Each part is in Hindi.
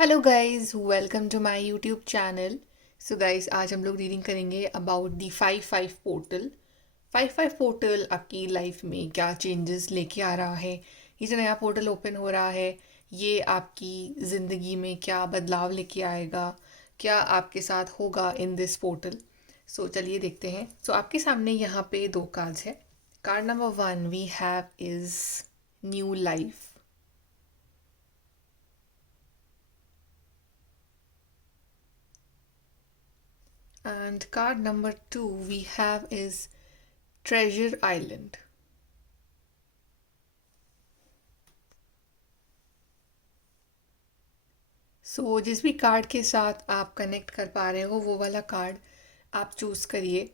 Hello guys, welcome to my YouTube channel. So guys, आज हम लोग रीडिंग करेंगे अबाउट दी 5-5 पोर्टल। 5-5 पोर्टल आपकी लाइफ में क्या चेंजेस लेके आ रहा है। ये जो नया पोर्टल ओपन हो रहा है, ये आपकी ज़िंदगी में क्या बदलाव लेके आएगा, क्या आपके साथ होगा इन दिस पोर्टल। सो चलिए देखते हैं। सो आपके सामने यहाँ पे दो कार्ड्स है। Card number 1 we have is new life, and card number 2 we have is treasure island. So जिस भी कार्ड के साथ आप कनेक्ट कर पा रहे हो वो वाला कार्ड आप चूज़ करिए,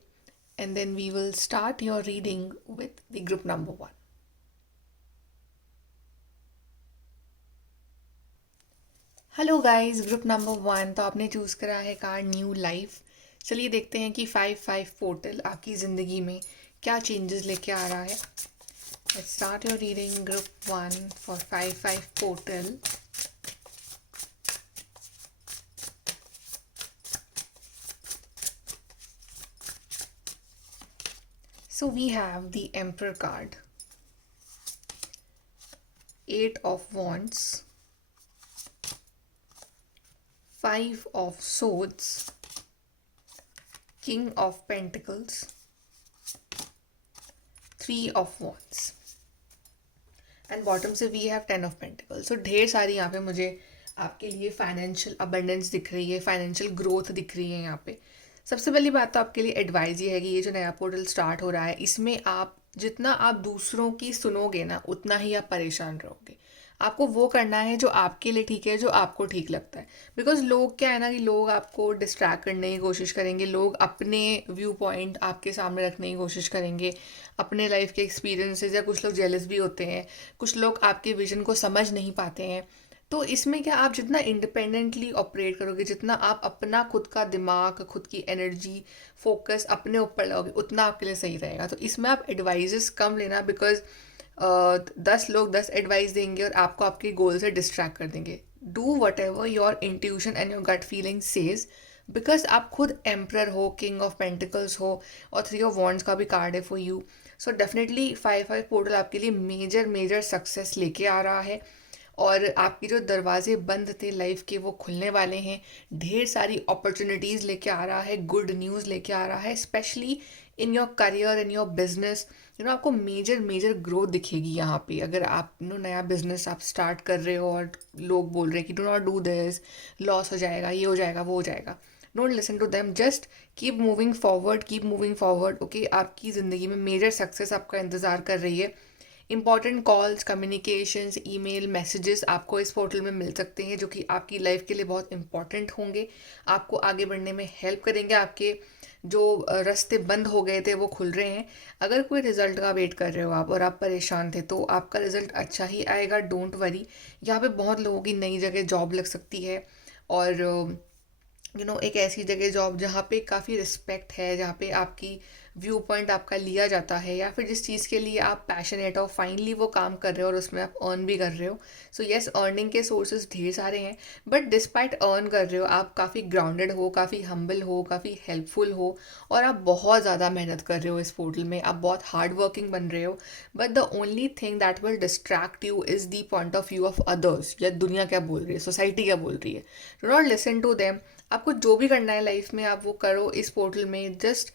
and then we will start your reading with the group number 1। Hello guys, group number 1 तो आपने चूज़ करा है कार्ड न्यू लाइफ। चलिए देखते हैं कि 5-5 पोर्टल आपकी ज़िंदगी में क्या चेंजेस लेके आ रहा है। Let's start your reading group 1 for 5-5 portal. So we have the Emperor card, 8 of Wands, 5 of Swords, King of Pentacles, 3 of Wands, and bottom से वी हैव 10 ऑफ पेंटिकल्स। सो ढेर सारी यहाँ पे मुझे आपके लिए फाइनेंशियल अबंडेंस दिख रही है, फाइनेंशियल ग्रोथ दिख रही है यहाँ पे। सबसे पहली बात तो आपके लिए एडवाइस ये है कि ये जो नया पोर्टल स्टार्ट हो रहा है, इसमें आप जितना आप दूसरों की सुनोगे ना, उतना ही आप परेशान रहोगे। आपको वो करना है जो आपके लिए ठीक है, जो आपको ठीक लगता है। बिकॉज लोग क्या है ना, कि लोग आपको डिस्ट्रैक्ट करने की कोशिश करेंगे, लोग अपने व्यू पॉइंट आपके सामने रखने की कोशिश करेंगे, अपने लाइफ के एक्सपीरियंसेस, या कुछ लोग जेलस भी होते हैं, कुछ लोग आपके विजन को समझ नहीं पाते हैं। तो इसमें क्या, आप जितना इंडिपेंडेंटली ऑपरेट करोगे, जितना आप अपना खुद का दिमाग, खुद की एनर्जी, फोकस अपने ऊपर लगाओगे, उतना आपके लिए सही रहेगा। तो इसमें आप एडवाइजेस कम लेना, बिकॉज 10 लोग 10 एडवाइस देंगे और आपको आपके गोल से डिस्ट्रैक्ट कर देंगे। Do whatever your intuition and your gut feeling says, because आप खुद एम्प्रर हो, किंग ऑफ पेंटिकल्स हो, और 3 ऑफ वॉन्ड्स का भी कार्ड है for you. So definitely 5-5 portal आपके लिए मेजर मेजर सक्सेस लेके आ रहा है, और आपके जो दरवाजे बंद थे लाइफ के वो खुलने वाले हैं। ढेर सारी अपॉर्चुनिटीज़ लेके आ रहा है, गुड न्यूज़ लेके आ रहा है, specially in your career, in your business. आपको मेजर मेजर ग्रोथ दिखेगी यहाँ पे। अगर आप नया बिजनेस आप स्टार्ट कर रहे हो और लोग बोल रहे हैं कि do not do this, loss हो जाएगा, ये हो जाएगा, वो हो जाएगा, don't listen to them, just keep moving forward, keep moving forward. Okay, आपकी ज़िंदगी में मेजर सक्सेस आपका इंतज़ार कर रही है। Important calls, communications, email, messages आपको इस पोर्टल में मिल सकते हैं, जो कि आपकी लाइफ के लिए बहुत इंपॉर्टेंट होंगे, आपको आगे बढ़ने में हेल्प करेंगे। आपके जो रास्ते बंद हो गए थे वो खुल रहे हैं। अगर कोई रिजल्ट का वेट कर रहे हो आप और आप परेशान थे, तो आपका रिजल्ट अच्छा ही आएगा, डोंट वरी। यहाँ पे बहुत लोगों की नई जगह जॉब लग सकती है, और एक ऐसी जगह जॉब जहाँ पे काफ़ी रिस्पेक्ट है, जहाँ पे आपकी व्यू पॉइंट आपका लिया जाता है, या फिर जिस चीज़ के लिए आप पैशनेट हो, फाइनली वो काम कर रहे हो और उसमें आप अर्न भी कर रहे हो। सो येस, अर्निंग के सोर्सेज ढेर सारे हैं, बट डिस्पाइट अर्न कर रहे हो, आप काफ़ी ग्राउंडेड हो, काफ़ी हम्बल हो, काफ़ी हेल्पफुल हो, और आप बहुत ज़्यादा मेहनत कर रहे हो इस पोर्टल में, आप बहुत हार्ड वर्किंग बन रहे हो। But the only thing that will distract you is the point of view of others, या दुनिया क्या बोल रही है, सोसाइटी क्या बोल रही है। Do not listen to them. आपको जो भी करना है लाइफ में आप वो करो इस पोर्टल में। जस्ट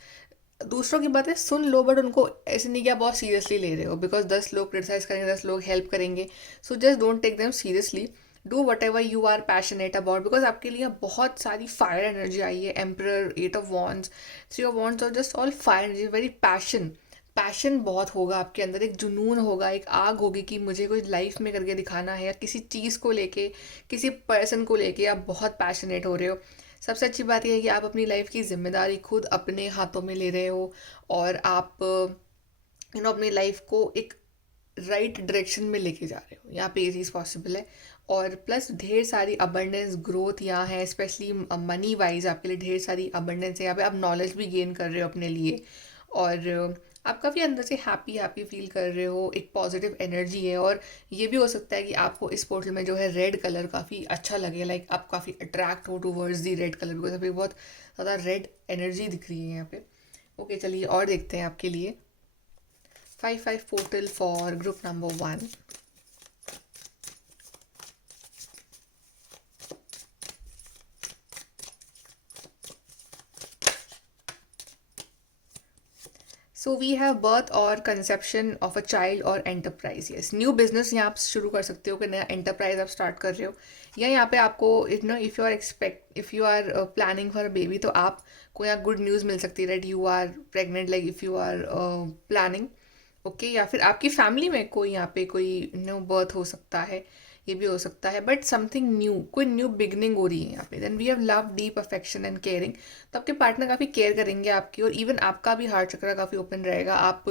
दूसरों की बातें सुन लो, बट उनको ऐसे नहीं कि आप बहुत सीरियसली ले रहे हो, बिकॉज 10 लोग क्रिटिसाइज करेंगे, 10 लोग हेल्प करेंगे। So just don't take them seriously. Do whatever you are passionate about, because आपके लिए बहुत सारी फायर एनर्जी आई है। Emperor, 8 of wands, 3 of wands, और just all fire energy, very passion. Passion बहुत होगा आपके अंदर, एक जुनून होगा, एक आग होगी कि मुझे कुछ लाइफ में करके दिखाना है, या किसी चीज़ को लेके, किसी पर्सन को लेके आप बहुत पैशनेट हो रहे हो। सबसे अच्छी बात यह है कि आप अपनी लाइफ की जिम्मेदारी खुद अपने हाथों में ले रहे हो, और आप अपनी लाइफ को एक राइट डायरेक्शन में लेके जा रहे हो। यहाँ पे ये चीज़ पॉसिबल है, और प्लस ढेर सारी अबंडेंस ग्रोथ यहाँ है, स्पेशली मनी वाइज आपके लिए ढेर सारी अबंडेंस है। यहाँ पे आप नॉलेज भी गेन कर रहे हो अपने लिए, और आप काफ़ी अंदर से हैप्पी हैप्पी फील कर रहे हो, एक पॉजिटिव एनर्जी है। और ये भी हो सकता है कि आपको इस पोर्टल में जो है रेड कलर काफ़ी अच्छा लगे, लाइक आप काफ़ी अट्रैक्ट हो towards the red colour, because अभी बहुत ज़्यादा रेड एनर्जी दिख रही है यहाँ पे। ओके, चलिए और देखते हैं आपके लिए 5-5 portal for group number 1। So we have birth और कंसेप्शन ऑफ अ चाइल्ड और एंटरप्राइज। यस, न्यू बिजनेस यहाँ आप शुरू कर सकते हो कि नया एंटरप्राइज आप स्टार्ट कर रहे हो, या यहाँ पे आपको if you are planning for a baby, तो आपको यहाँ गुड न्यूज़ मिल सकती है that you are pregnant, like if you are planning. Okay, या फिर आपकी फैमिली में कोई यहाँ पे कोई न्यू बर्थ हो सकता है, ये भी हो सकता है, बट समथिंग न्यू, कोई न्यू बिगनिंग हो रही है यहाँ पे। Then we have love, deep affection and caring. तो आपके पार्टनर काफ़ी केयर करेंगे आपकी, और इवन आपका भी हार्ट चक्र काफ़ी ओपन रहेगा, आप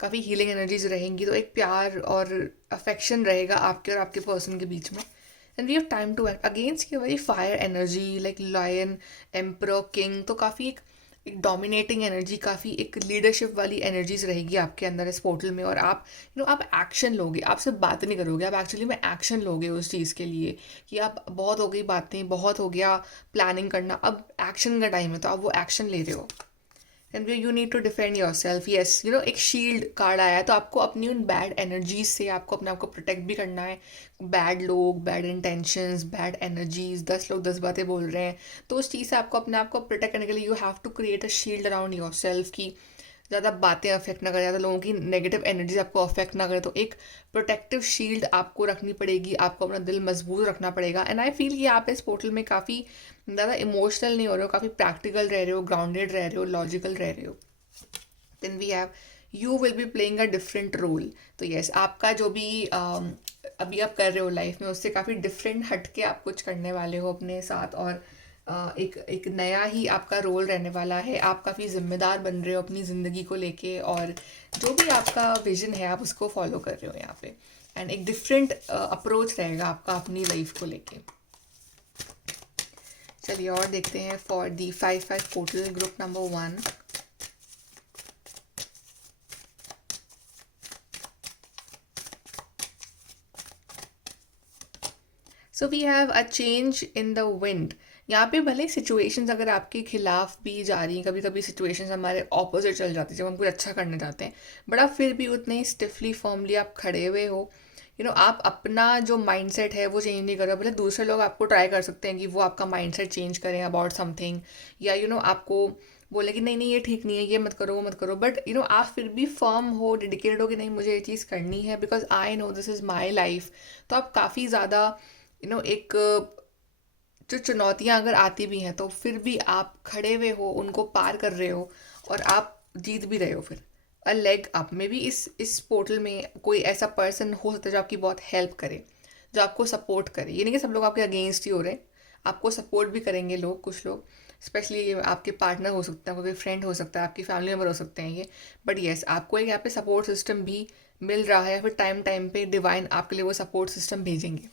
काफ़ी हीलिंग एनर्जीज रहेंगी, तो एक प्यार और अफेक्शन रहेगा आपके और आपके पर्सन के बीच में। And we have time to act against की very fire energy, like lion, emperor, king. तो काफ़ी एक डोमिनेटिंग एनर्जी, काफ़ी एक लीडरशिप वाली एनर्जीज रहेगी आपके अंदर इस पोर्टल में। और आप आप एक्शन लोगे, आप सिर्फ बात नहीं करोगे, आप एक्चुअली में एक्शन लोगे उस चीज़ के लिए, कि आप बहुत हो गई बातें, बहुत हो गया प्लानिंग करना, अब एक्शन का टाइम है, तो आप वो एक्शन ले रहे हो। And you need to defend yourself. Yes, एक शील्ड कार्ड आया है, तो आपको अपनी उन बैड एनर्जीज से आपको अपने आप को प्रोटेक्ट भी करना है। बैड लोग, बैड इंटेंशंस, बैड एनर्जीज, 10 लोग 10 बातें बोल रहे हैं, तो उस चीज़ से आपको अपने आप को प्रोटेक्ट करने के लिए you have to create a shield around yourself, की ज़्यादा बातें अफेक्ट ना करें, ज़्यादा लोगों की नेगेटिव एनर्जीज आपको अफेक्ट ना करे। तो एक प्रोटेक्टिव शील्ड आपको रखनी पड़ेगी, आपको अपना दिल मजबूत रखना पड़ेगा। एंड आई फील कि आप इस पोर्टल में काफ़ी ज़्यादा इमोशनल नहीं हो रहे हो, काफ़ी प्रैक्टिकल रह रहे हो, ग्राउंडेड रह रहे हो, लॉजिकल रह रहे हो। Then we have you will be playing a different role. तो यस, आपका जो भी अभी आप कर रहे हो लाइफ में, उससे काफ़ी डिफरेंट हटके आप कुछ करने वाले हो अपने साथ, और एक नया ही आपका रोल रहने वाला है। आप काफ़ी जिम्मेदार बन रहे हो अपनी ज़िंदगी को लेके, और जो भी आपका विजन है आप उसको फॉलो कर रहे हो यहाँ पे। एंड एक डिफरेंट अप्रोच रहेगा आपका अपनी लाइफ को लेके। चलिए और देखते हैं for the 5-5 portal group number 1। So we have a change in the wind. यहाँ पे भले सिचुएशंस अगर आपके खिलाफ भी जा रही हैं, कभी कभी सिचुएशंस हमारे ऑपोजिट चल जाती है जब हम कुछ अच्छा करने जाते हैं, बट आप फिर भी उतने स्टिफली फर्मली आप खड़े हुए हो। आप अपना जो माइंडसेट है वो चेंज नहीं कर रहे हो। भले दूसरे लोग आपको ट्राई कर सकते हैं कि वो आपका माइंडसेट चेंज करें अबाउट समथिंग, या आपको बोले कि नहीं नहीं ये ठीक नहीं है, ये मत करो, वो मत करो, बट आप फिर भी फर्म हो, डेडिकेटेड हो कि नहीं मुझे ये चीज़ करनी है, because I know this is my life. तो आप काफ़ी ज़्यादा एक जो चुनौतियां अगर आती भी हैं, तो फिर भी आप खड़े हुए हो, उनको पार कर रहे हो, और आप जीत भी रहे हो। फिर अ लेग अप में भी इस पोर्टल में कोई ऐसा पर्सन हो सकता है जो आपकी बहुत हेल्प करे, जो आपको सपोर्ट करे। ये नहीं कि सब लोग आपके अगेंस्ट ही हो रहे हैं, आपको सपोर्ट भी करेंगे लोग, कुछ लोग, स्पेशली आपके पार्टनर हो सकता है, कोई फ्रेंड हो सकता है, आपकी फैमिली मेम्बर हो सकते हैं ये। बट येस, आपको एक यहाँ पे सपोर्ट सिस्टम भी मिल रहा है, या फिर टाइम टाइम पे डिवाइन आपके लिए वो सपोर्ट सिस्टम भेजेंगे।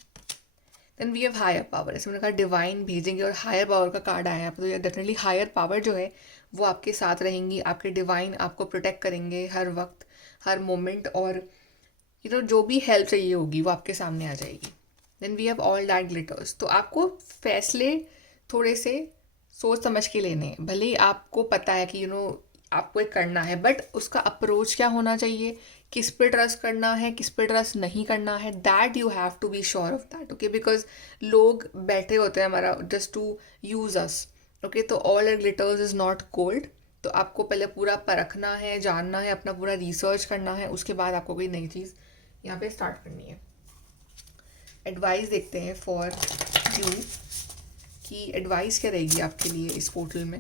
Then we have higher power. जैसे मैंने कहा डिवाइन भेजेंगे, और हायर पावर का कार्ड आया है, तो ये डेफिनेटली हायर पावर जो है वो आपके साथ रहेंगी, आपके डिवाइन आपको प्रोटेक्ट करेंगे हर वक्त, हर मोमेंट, और जो भी हेल्प चाहिए होगी वो आपके सामने आ जाएगी। Then we have all that glitters. तो आपको फैसले थोड़े से सोच समझ के लेने हैं। भले ही आपको पता है कि आपको एक करना है, बट उसका अप्रोच क्या होना चाहिए, किस पे ट्रस्ट करना है, किस पे ट्रस्ट नहीं करना है, that you have to be sure of that. Okay, because लोग बैठे होते हैं हमारा just to use us. Okay, तो all and glitters is not gold. तो आपको पहले पूरा परखना है, जानना है, अपना पूरा रिसर्च करना है, उसके बाद आपको कोई नई चीज़ यहाँ पे स्टार्ट करनी है। एडवाइस देखते हैं फॉर यू, कि एडवाइस क्या रहेगी आपके लिए इस पोर्टल में।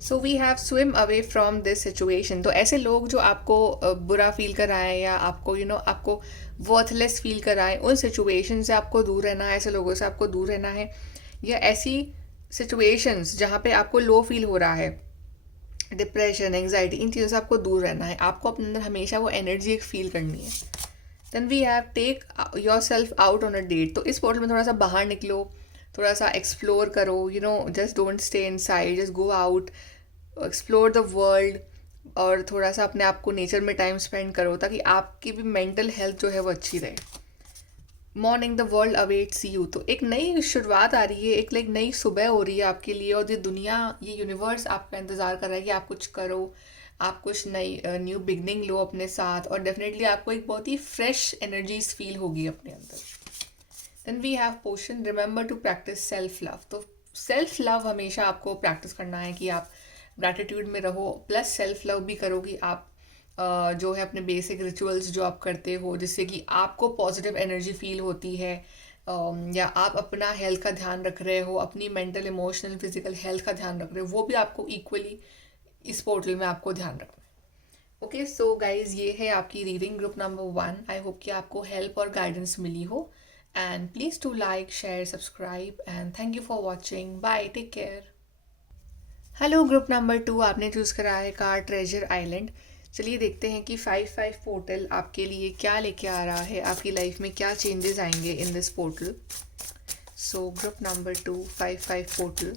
So we have swim away from this situation. तो ऐसे लोग जो आपको बुरा फील कराएं, या आपको आपको वर्थलेस फील कराएं, उन सिचुएशन से आपको दूर रहना है, ऐसे लोगों से आपको दूर रहना है। या ऐसी सिचुएशंस जहाँ पे आपको लो फील हो रहा है, डिप्रेशन, एंग्जाइटी, इन चीज़ों से आपको दूर रहना है। आपको अपने अंदर हमेशा वो एनर्जी एक फील करनी है। Then we have take yourself out on a date. तो इस पोर्टल में थोड़ा सा बाहर निकलो, थोड़ा सा एक्सप्लोर करो, just don't stay in side, just go out, explore the world, और थोड़ा सा अपने आप को नेचर में टाइम स्पेंड करो ताकि आपकी भी मेंटल हेल्थ जो है वो अच्छी रहे। Morning the world awaits you. तो एक नई शुरुआत आ रही है, एक लाइक नई सुबह हो रही है आपके लिए, और ये दुनिया, ये यूनिवर्स आपका इंतज़ार कर रहा है कि आप कुछ करो, आप कुछ नई न्यू बिगनिंग लो अपने साथ, और डेफिनेटली आपको एक बहुत ही फ्रेश एनर्जीज फील होगी अपने अंदर। Then we have potion, remember to practice self love. तो सेल्फ लव हमेशा आपको प्रैक्टिस करना है कि आप ग्रैटिट्यूड में रहो, प्लस सेल्फ लव भी करो कि आप जो है अपने बेसिक रिचुअल्स जो आप करते हो जिससे कि आपको पॉजिटिव एनर्जी फील होती है, या आप अपना हेल्थ का ध्यान रख रहे हो, अपनी मेंटल इमोशनल फिजिकल हेल्थ का ध्यान रख रहे हो, वो भी आपको इक्वली इस पोर्टल में आपको ध्यान रखना है। ओके, सो गाइज, ये है आपकी reading group number 1। I hope कि आपको हेल्प और गाइडेंस मिली हो, and please to like, share, subscribe, and thank you for watching. Bye, take care. Hello group number 2, आपने चूज़ करा है कार्ड ट्रेजर आइलैंड। चलिए देखते हैं कि 5-5 पोर्टल आपके लिए क्या लेके आ रहा है, आपकी लाइफ में क्या चेंजेस आएंगे in this portal. So group number 2, 5-5 portal.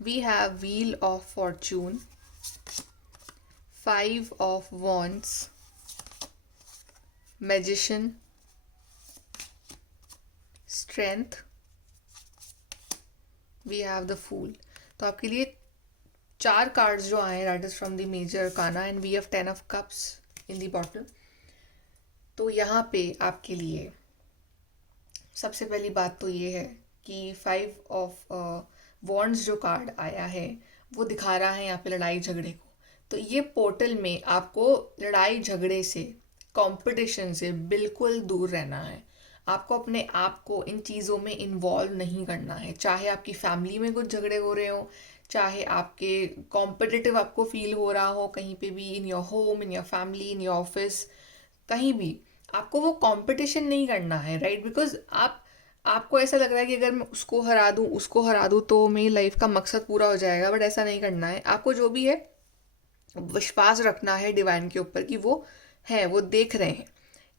We have Wheel of Fortune, 5 of Wands, Magician, Strength, we have the Fool। तो आपके लिए 4 कार्ड्स जो आए हैं, that is from the major arcana, and we have 10 of cups in the bottle. तो यहाँ पे आपके लिए सबसे पहली बात तो ये है कि 5 ऑफ वॉन्ड्स जो कार्ड आया है वो दिखा रहा है यहाँ पे लड़ाई झगड़े को। तो ये पोर्टल में आपको लड़ाई झगड़े से, कंपटीशन से बिल्कुल दूर रहना है। आपको अपने आप को इन चीज़ों में इन्वॉल्व नहीं करना है, चाहे आपकी फैमिली में कुछ झगड़े हो रहे हो, चाहे आपके कॉम्पिटिटिव आपको फील हो रहा हो कहीं पे भी, in your home, in your family, in your office, कहीं भी आपको वो कंपटीशन नहीं करना है, राइट? बिकॉज आपको ऐसा लग रहा है कि अगर मैं उसको हरा दूँ तो मेरी लाइफ का मकसद पूरा हो जाएगा, बट ऐसा नहीं करना है। आपको जो भी है विश्वास रखना है डिवाइन के ऊपर कि वो है, वो देख रहे हैं।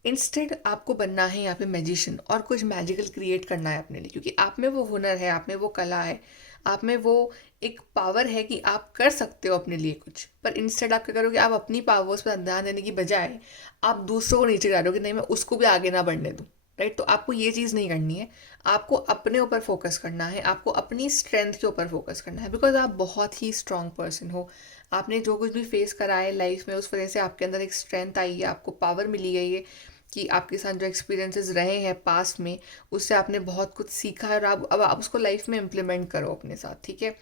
इंस्टेड आपको बनना है यहाँ पे मैजिशियन, और कुछ मैजिकल क्रिएट करना है अपने लिए, क्योंकि आप में वो हुनर है, आप में वो कला है, आप में वो एक पावर है कि आप कर सकते हो अपने लिए कुछ। पर इंस्टेड आप क्या करोगे, आप अपनी पावर्स पर ध्यान देने की बजाय आप दूसरों को नीचे गिरा रहे हो कि नहीं मैं उसको भी आगे ना बढ़ने दूँ, राइट? तो आपको ये चीज़ नहीं करनी है। आपको अपने ऊपर फोकस करना है, आपको अपनी स्ट्रेंथ के ऊपर फोकस करना है, बिकॉज आप बहुत ही स्ट्रांग पर्सन हो। आपने जो कुछ भी फेस करा है लाइफ में, उस वजह से आपके अंदर एक स्ट्रेंथ आई है, आपको पावर मिली गई है कि आपके साथ जो एक्सपीरियंसेस रहे हैं पास्ट में, उससे आपने बहुत कुछ सीखा है, और अब आप उसको लाइफ में इम्प्लीमेंट करो अपने साथ, ठीक है?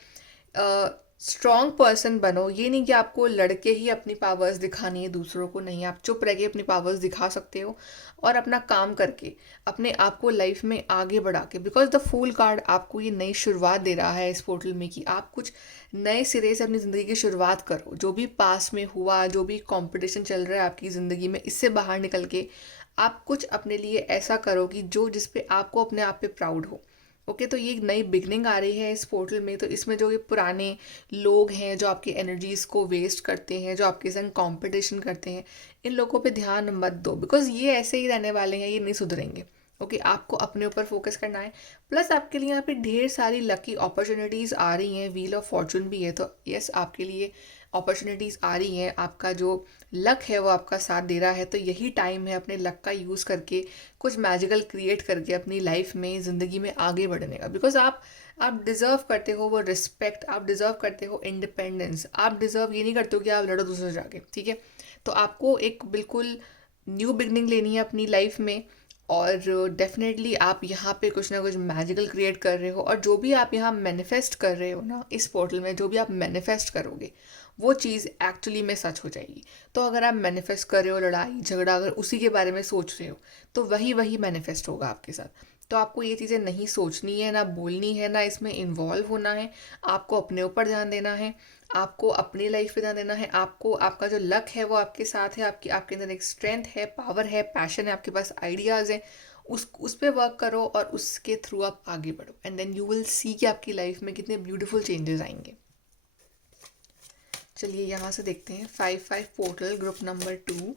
स्ट्रॉन्ग पर्सन बनो। ये नहीं कि आपको लड़के ही अपनी पावर्स दिखानी है दूसरों को, नहीं, आप चुप रह के अपनी पावर्स दिखा सकते हो, और अपना काम करके अपने आप को लाइफ में आगे बढ़ा के, बिकॉज द फूल कार्ड आपको ये नई शुरुआत दे रहा है इस पोर्टल में कि आप कुछ नए सिरे से अपनी ज़िंदगी की शुरुआत करो। जो भी पास में हुआ, जो भी कंपटीशन चल रहा है आपकी ज़िंदगी में, इससे बाहर निकल के आप कुछ अपने लिए ऐसा करो कि जिस पे आपको अपने आप पे प्राउड हो। ओके, तो ये एक नई बिगनिंग आ रही है इस पोर्टल में। तो इसमें जो ये पुराने लोग हैं जो आपकी एनर्जीज़ को वेस्ट करते हैं, जो आपके संग कंपटीशन करते हैं, इन लोगों पे ध्यान मत दो, बिकॉज ये ऐसे ही रहने वाले हैं, ये नहीं सुधरेंगे। ओके, आपको अपने ऊपर फोकस करना है। प्लस आपके लिए यहाँ पे ढेर सारी लकी अपॉर्चुनिटीज़ आ रही हैं, व्हील ऑफ फॉर्चून भी है, तो यस, आपके लिए अपॉर्चुनिटीज़ आ रही हैं, आपका जो लक है वो आपका साथ दे रहा है। तो यही टाइम है अपने लक का यूज़ करके कुछ मैजिकल क्रिएट करके अपनी लाइफ में, ज़िंदगी में आगे बढ़ने का। बिकॉज आप डिज़र्व करते हो वो रिस्पेक्ट, आप डिज़र्व करते हो इंडिपेंडेंस, आप डिज़र्व ये नहीं करते हो कि आप लड़ो दूसरे से जाके, ठीक है? तो आपको एक बिल्कुल न्यू बिगनिंग लेनी है अपनी लाइफ में, और डेफिनेटली आप यहाँ पे कुछ ना कुछ मैजिकल क्रिएट कर रहे हो, और जो भी आप यहाँ मैनिफेस्ट कर रहे हो ना इस पोर्टल में, जो भी आप मैनिफेस्ट करोगे वो चीज़ एक्चुअली में सच हो जाएगी। तो अगर आप मैनिफेस्ट कर रहे हो लड़ाई झगड़ा, अगर उसी के बारे में सोच रहे हो, तो वही वही मैनिफेस्ट होगा आपके साथ। तो आपको ये चीज़ें नहीं सोचनी है, ना बोलनी है, ना इसमें इन्वॉल्व होना है। आपको अपने ऊपर ध्यान देना है, आपको अपनी लाइफ पे ध्यान देना है। आपको आपका जो लक है वो आपके साथ है, आपके अंदर एक स्ट्रेंथ है, पावर है, पैशन है, आपके पास आइडियाज़ हैं, उस पे वर्क करो और उसके थ्रू आप आगे बढ़ो, and then you will see कि आपकी लाइफ में कितने ब्यूटीफुल चेंजेस आएंगे। चलिए यहाँ से देखते हैं 5-5 portal group number 2।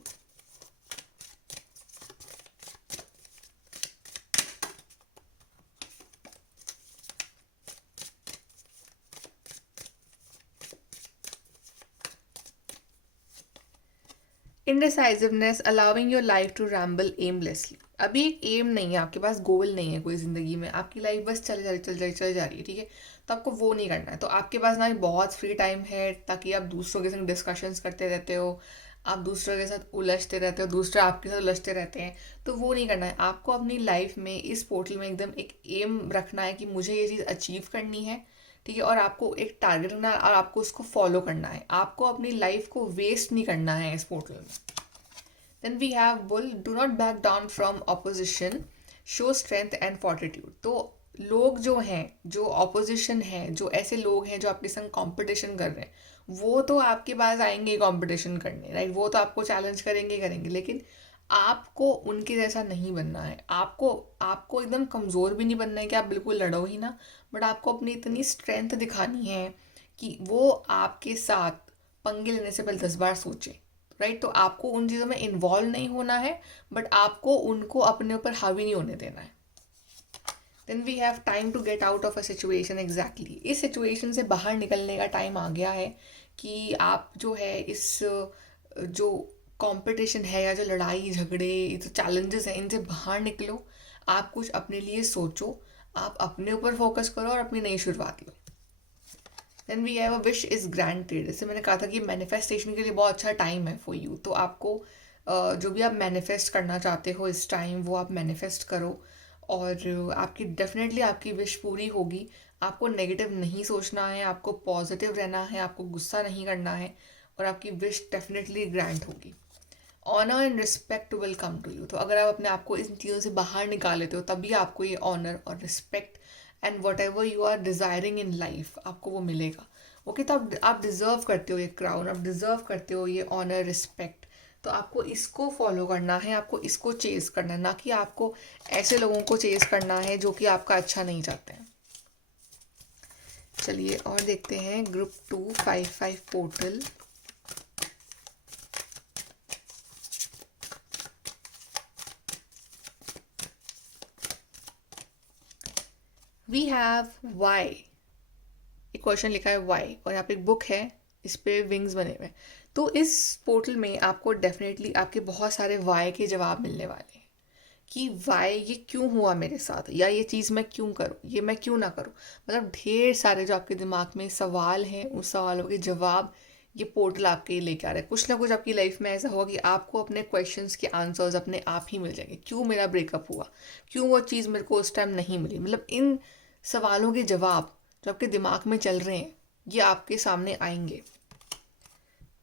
Indecisiveness, allowing your life to ramble aimlessly. अभी एक एम नहीं है आपके पास, गोल नहीं है कोई ज़िंदगी में, आपकी लाइफ बस चल जा रही चल जा रही है, ठीक है। तो आपको वो नहीं करना है। तो आपके पास ना बहुत फ्री टाइम है ताकि आप दूसरों के संग डिस्कशंस करते रहते हो, आप दूसरों के साथ उलझते रहते हो, दूसरे आपके साथ उलझते रहते हैं। तो वो नहीं करना है आपको। अपनी लाइफ में इस पोर्टल में एकदम एक एम रखना है कि मुझे ये चीज़ अचीव करनी है, ठीक है। और आपको एक टारगेट रखना है और आपको उसको फॉलो करना है। आपको अपनी लाइफ को वेस्ट नहीं करना है इस पोर्टल में। Then we have bull, do not back down from opposition, show strength and fortitude. तो लोग जो हैं, जो ऑपोजिशन हैं, जो ऐसे लोग हैं जो आपके संग कंपटीशन कर रहे हैं, वो तो आपके पास आएंगे कंपटीशन करने, राइट। वो तो आपको चैलेंज करेंगे, लेकिन आपको उनके जैसा नहीं बनना है। आपको आपको एकदम कमज़ोर भी नहीं बनना है कि आप बिल्कुल लड़ो ही ना, बट आपको अपनी इतनी स्ट्रेंथ दिखानी है कि वो आपके साथ पंगे लेने से पहले 10 बार सोचें, राइट। तो आपको उन चीज़ों में इन्वॉल्व नहीं होना है, बट आपको उनको अपने ऊपर हावी नहीं होने देना है। Then we have time to get out of a situation. Exactly, इस सिचुएशन से बाहर निकलने का टाइम आ गया है कि आप जो है इस जो कंपटीशन है या जो लड़ाई झगड़े, जो चैलेंजेस हैं, इनसे बाहर निकलो। आप कुछ अपने लिए सोचो, आप अपने ऊपर फोकस करो और अपनी नई शुरुआत लो। Then we have a wish is granted. जैसे मैंने कहा था कि मैनिफेस्टेशन के लिए बहुत अच्छा टाइम है फॉर यू। तो आपको जो भी आप मैनिफेस्ट करना चाहते हो इस टाइम, वो आप मैनिफेस्ट करो और आपकी डेफिनेटली आपकी विश पूरी होगी। आपको नेगेटिव नहीं सोचना है, आपको पॉजिटिव रहना है, आपको गुस्सा नहीं करना है, और आपकी विश डेफिनेटली ग्रांट होगी। Honour and respect will come to you. तो अगर आप अपने आप को इन चीज़ों से बाहर निकाल लेते हो, तभी आपको ये ऑनर और respect and whatever you are desiring in life, आपको वो मिलेगा। ओके, तो आप डिज़र्व करते हो ये क्राउन, आप डिज़र्व करते हो ये ऑनर रिस्पेक्ट। तो आपको इसको फॉलो करना है, आपको इसको चेज़ करना है, ना कि आपको ऐसे लोगों को चेज़ करना है जो कि आपका अच्छा नहीं चाहते हैं। चलिए और देखते हैं group 2 5-5 portal. We have why. एक क्वेश्चन लिखा है वाई, और यहाँ पे एक बुक है, इस पे विंग्स बने हुए हैं। तो इस पोर्टल में आपको डेफिनेटली आपके बहुत सारे वाई के जवाब मिलने वाले हैं कि वाई, ये क्यों हुआ मेरे साथ, या ये चीज़ मैं क्यों करूँ, ये मैं क्यों ना करूँ। मतलब ढेर सारे जो आपके दिमाग में सवाल हैं, उस सवालों के जवाब ये पोर्टल आपके लेके आ रहा है। कुछ ना कुछ आपकी लाइफ में ऐसा होगा कि आपको अपने क्वेश्चंस के आंसर्स अपने आप ही मिल जाएंगे। क्यों मेरा ब्रेकअप हुआ, क्यों वो चीज़ मेरे को उस टाइम नहीं मिली, मतलब इन सवालों के जवाब जो आपके दिमाग में चल रहे हैं, ये आपके सामने आएंगे।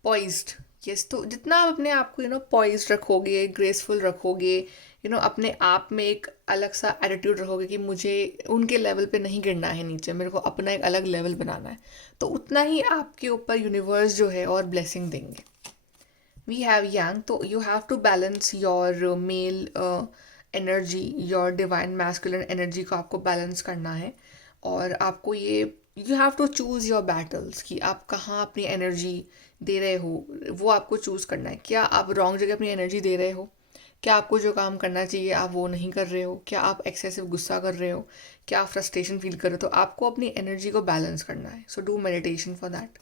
Poised, yes. तो जितना आप अपने आप को पॉइज्ड रखोगे, ग्रेसफुल रखोगे, अपने आप में एक अलग सा एटीट्यूड रखोगे कि मुझे उनके लेवल पे नहीं गिरना है नीचे, मेरे को अपना एक अलग लेवल बनाना है, तो उतना ही आपके ऊपर यूनिवर्स जो है और ब्लेसिंग देंगे। We have yang. तो you have to balance your male energy, your divine masculine energy को आपको बैलेंस करना है। और आपको ये, you have to choose your battles कि आप कहाँ अपनी एनर्जी दे रहे हो, वो आपको चूज़ करना है। क्या आप रॉन्ग जगह अपनी एनर्जी दे रहे हो, क्या आपको जो काम करना चाहिए आप वो नहीं कर रहे हो, क्या आप एक्सेसिव गुस्सा कर रहे हो, क्या आप फ्रस्ट्रेशन फील कर रहे हो। तो आपको अपनी एनर्जी को बैलेंस करना है। So do meditation for that.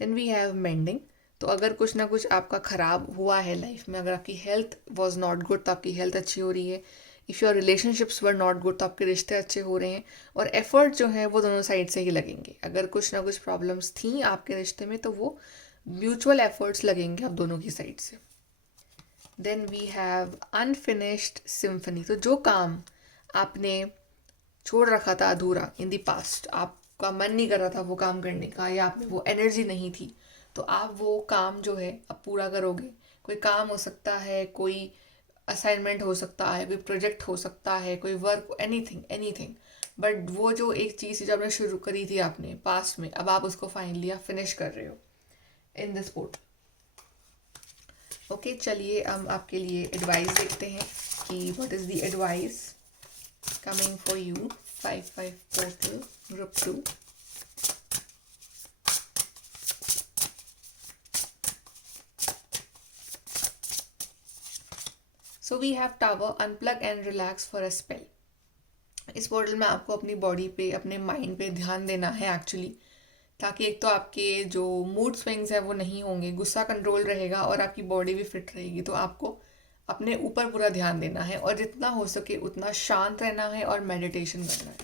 Then we have mending. तो अगर कुछ ना कुछ आपका ख़राब हुआ है लाइफ में, अगर आपकी हेल्थ वॉज नॉट गुड तो आपकी हेल्थ अच्छी हो रही है, if your relationships were not good तो आपके रिश्ते अच्छे हो रहे हैं, और एफर्ट जो है वो दोनों साइड से ही लगेंगे। अगर कुछ ना कुछ प्रॉब्लम्स थी आपके रिश्ते में तो वो म्यूचुअल एफर्ट्स लगेंगे आप दोनों की साइड से। Then we have unfinished symphony. तो जो काम आपने छोड़ रखा था अधूरा इन दी पास्ट, आपका मन नहीं कर रहा था वो काम करने का, या आप में वो एनर्जी नहीं थी, तो आप वो काम जो है अब पूरा करोगे। कोई काम हो सकता है, कोई असाइनमेंट हो सकता है, कोई प्रोजेक्ट हो सकता है, कोई वर्क, एनीथिंग एनीथिंग। बट वो जो एक चीज़ जो आपने शुरू करी थी आपने पास्ट में, अब आप उसको फाइनली आप फिनिश कर रहे हो इन दिस पोर्टल। ओके, चलिए हम आपके लिए एडवाइस देखते हैं। कि what is the advice coming for you 5/5 portal group 2. So we have tower, unplug and relax for a spell. इस पोर्टल में आपको अपनी बॉडी पे, अपने माइंड पे ध्यान देना है एक्चुअली, ताकि एक तो आपके जो मूड स्विंग्स हैं वो नहीं होंगे, गुस्सा कंट्रोल रहेगा और आपकी बॉडी भी फिट रहेगी. तो आपको अपने ऊपर पूरा ध्यान देना है और जितना हो सके उतना शांत रहना है और मेडिटेशन करना है.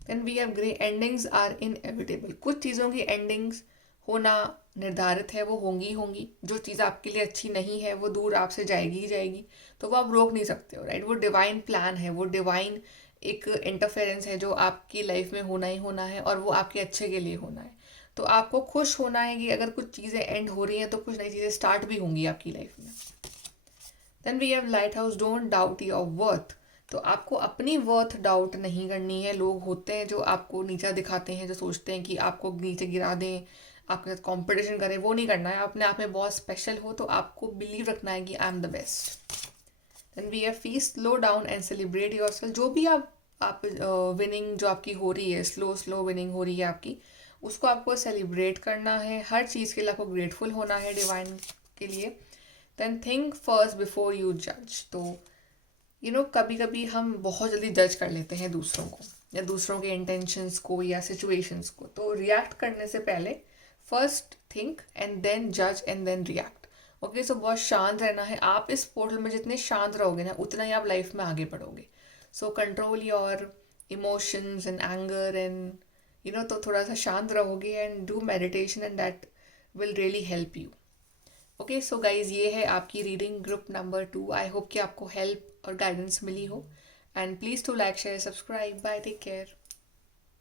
Then we have grey, endings are inevitable. कुछ चीज़ों की एंडिंग्स होना निर्धारित है, वो होंगी होंगी. जो चीज़ आपके लिए अच्छी नहीं है वो दूर आपसे जाएगी ही जाएगी, तो वो आप रोक नहीं सकते हो, राइट. वो डिवाइन प्लान है, वो डिवाइन एक इंटरफेरेंस है जो आपकी लाइफ में होना ही होना है और वो आपके अच्छे के लिए होना है. तो आपको खुश होना है कि अगर कुछ चीज़ें एंड हो रही हैं तो कुछ नई चीज़ें स्टार्ट भी होंगी आपकी लाइफ में. Then we have lighthouse, don't doubt your worth. तो आपको अपनी वर्थ डाउट नहीं करनी है. लोग होते हैं जो आपको नीचा दिखाते हैं, जो सोचते हैं कि आपको नीचे गिरा दें, आपके साथ कंपटीशन करें. वो नहीं करना है. अपने आप में बहुत स्पेशल हो तो आपको बिलीव रखना है कि I am the best. Then we have feast, slow down and celebrate yourself. जो भी आप विनिंग जो आपकी हो रही है, स्लो विनिंग हो रही है आपकी, उसको आपको सेलिब्रेट करना है. हर चीज़ के लिए आपको ग्रेटफुल होना है डिवाइन के लिए. Then think first before you जज. तो कभी कभी हम बहुत जल्दी जज कर लेते हैं दूसरों को या दूसरों के इंटेंशंस को या सिचुएशंस को. तो रिएक्ट करने से पहले फर्स्ट थिंक एंड देन जज एंड देन रिएक्ट. ओके, सो बहुत शांत रहना है. आप इस पोर्टल में जितने शांत रहोगे ना, उतना ही आप लाइफ में आगे बढ़ोगे. So control your emotions and anger and तो थोड़ा सा शांत रहोगे and do meditation and that will really help you. Okay, so guys, ये है आपकी reading group number 2. I hope कि आपको हेल्प और गाइडेंस मिली हो. And please to like, share, subscribe. Bye, take care.